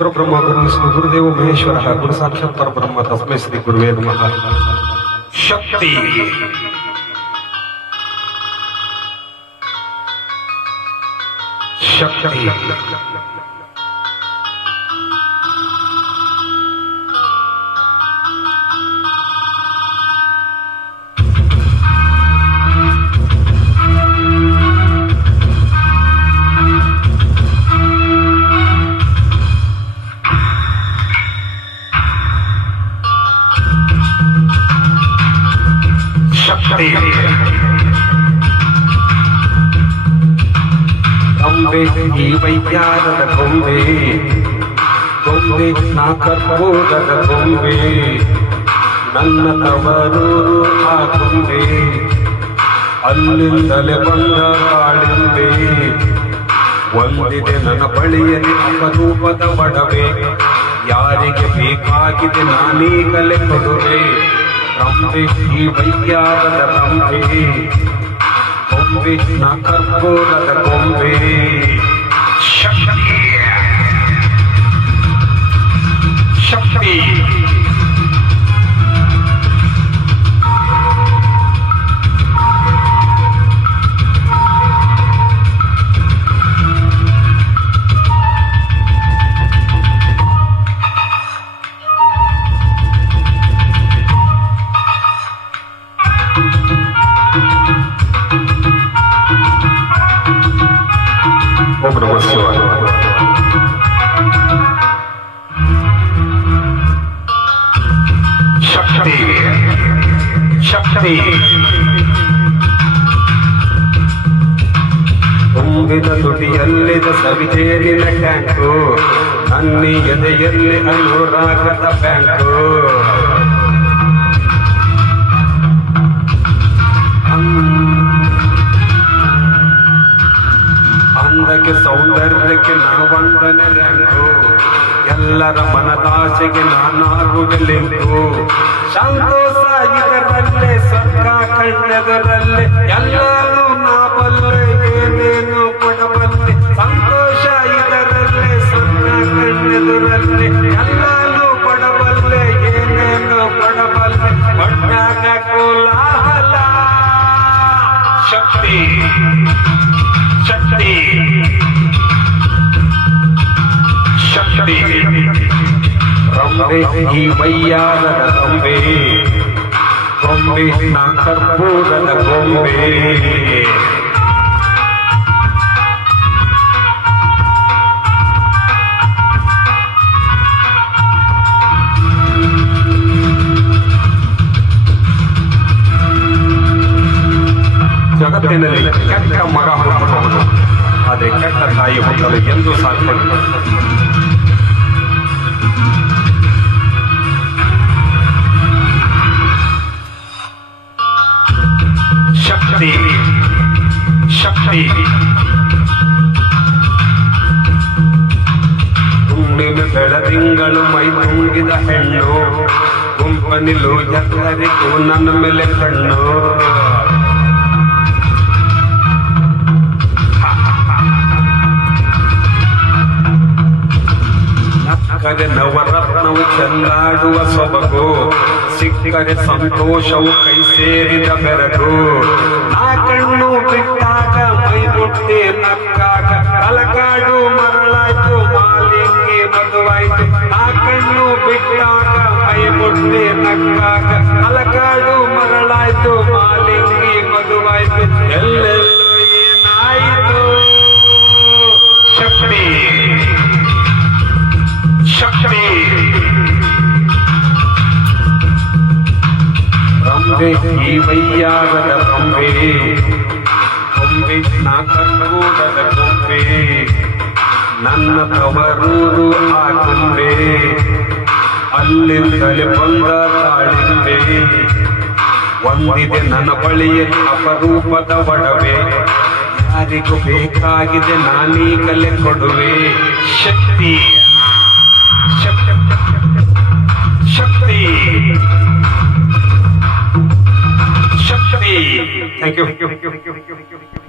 ಗುರುಬ್ರಹ್ಮ ಗುರು ವಿಷ್ಣು ಗುರುದೇವ ಮಹೇಶ್ವರ ಗುರು ಸಾಕ್ಷಾತ್ ಪರಬ್ರಹ್ಮ ತಸ್ಮೈ ಶ್ರೀ ಗುರುವೇ ನಮಃ. ಶಕ್ತಿ ಶಕ್ತಿ ಗೊಂಬೆ ಈ ವೈದ್ಯಾರದ ಗೊಂಬೆ, ಗೊಂಬೆ ನಾ ಕರ್ಪೂರದ ಗೊಂಬೆ, ನನ್ನ ತವರೂರು ಆ ಗೊಂಬೆ, ಅಲ್ಲಿಂದಲೇ ಬಂದ ಕಾಳಿಂಬೆ. ಒಂದಿದೆ ನನ್ನ ಬಳಿಯಲ್ಲಿ ಅಪರೂಪದ ಒಡವೆ, ಯಾರಿಗೆ ಬೇಕಾಗಿದೆ ನಾನೀಗಲೇ ಕೊಡುವೆ. ಗೊಂಬೆ ಈ ವೈದ್ಯಾರದ ಗೊಂಬೆ, ಗೊಂಬೆ ನಾ ಕರ್ಪೂರದ ಗೊಂಬೆ. ಶಕ್ತಿ ಶಕ್ತಿ ಶಕ್ತಿ ಶಕ್ತಿ ತುಂಬಿದ ತುಟಿಯಲ್ಲಿದ ಸವಿಜೇರಿನ ಟ್ಯಾಂಕು, ನನ್ನಿ ಎದೆಯಲ್ಲಿ ಅನುರಾಗದ ಬ್ಯಾಂಕು. ಅಂದಕ್ಕೆ ಸೌಂದರ್ಯಕ್ಕೆ ನಾವಂದನೆ ರ್ಯಾಂಕು, ಎಲ್ಲರ ಮನದಾಸೆಗೆ ನಾನಾಗುವೆ ಲಿಂಕು. ಸಂತೋಷ ಇದರಲ್ಲೇ ಸ್ವರ್ಗ ಕಣ್ಣೆದರಲ್ಲೇ, ಎಲ್ಲರೂ ನಾ ಬಲ್ಲೆ ಏನೇನು ಕೊಡಬಲ್ಲೆ. ಸಂತೋಷ ಇದರಲ್ಲೇ ಸ್ವರ್ಗ ಕಣ್ಣೆದರಲ್ಲೇ, ಎಲ್ಲರೂ ಕೊಡಬಲ್ಲೆ ಏನೇನು ಕೊಡಬಲ್ಲೆ. ಕೊಟ್ಟಾಗ ಕೋಲಾಹಲ. ಶಕ್ತಿ ಶಕ್ತಿ ಶಕ್ತಿ ಗೊಂಬೆ ಈ ವೈಯಾರದ ಗೊಂಬೆ, ಗೊಂಬೆ ನಾ ಕರ್ಪೂರದ ಗೊಂಬೆ. ಜಗತ್ತಿನಲ್ಲಿ ಕೆಟ್ಟ ಮಗ ಹುಟ್ಟಬಹುದು, ಆದರೆ ಕೆಟ್ಟ ತಾಯಿ ಹುಟ್ಟಲು ಎಂದೂ ಸಾಧ್ಯವಿಲ್ಲ. ಶಕ್ತಿ ಶಕ್ತಿ ಹುಣ್ಣಿಮೆ ಬೆಳದಿಂಗಳು ಮೈ ತುಂಬಿದ ಹೆಣ್ಣು, ಗುಂಪನಿಲು ಎಲ್ಲರಿಗೂ ನನ್ನ ಮೇಲೆ ಕಣ್ಣು. ನಕ್ಕರೆ ನವರತ್ನವು ಚೆಲ್ಲಾಡುವ ಸೊಬಗು, ಸಿಕ್ಕರೆ ಸಂತೋಷವು ಕೈ ಸೇರಿದ ಬೆರಗು. ನಾ ಕಣ್ಣು ಬಿಟ್ಟಾಗ ಮೈ ಮುಟ್ಟಿ ನಕ್ಕಾಗ, ತಲಕಾಡು ಮರಳಾಯ್ತು ಮಾಲಿಂಗಿ ಮದುವಾಯ್ತು. ನಾ ಕಣ್ಣು ಬಿಟ್ಟಾಗ ಮೈ ಮುಟ್ಟಿ ನಕ್ಕಾಗ, ತಲಕಾಡು ಮರಳಾಯ್ತು ಮಾಲಿಂಗಿ ಮದುವಾಯ್ತು. ಎಲ್ಲೆಲ್ಲೂ ಏನಾಯಿತು. ಶಕ್ತಿ ಶಕ್ತಿ ಗೊಂಬೆ ಈ ವೈಯಾರದ ಗೊಂಬೆ, ಗೊಂಬೆ ನಾ ಕರ್ಪೂರದ ಗೊಂಬೆ, ನನ್ನ ತವರೂರು ಆ ಗೊಂಬೆ, ಅಲ್ಲಿಂದಲೇ ಬಂದ ತಾಳಿಂಬೆ. ಒಂದಿದೆ ನನ್ನ ಬಳಿಯಲ್ಲಿ ಅಪರೂಪದ ಒಡವೆ, ಯಾರಿಗೂ ಬೇಕಾಗಿದೆ ನಾನೀಗಲೇ ಕೊಡುವೆ. ಶಕ್ತಿ ಶಕ್ತಿ ಶಕ್ತಿ ಶಕ್ತಿ. Thank you.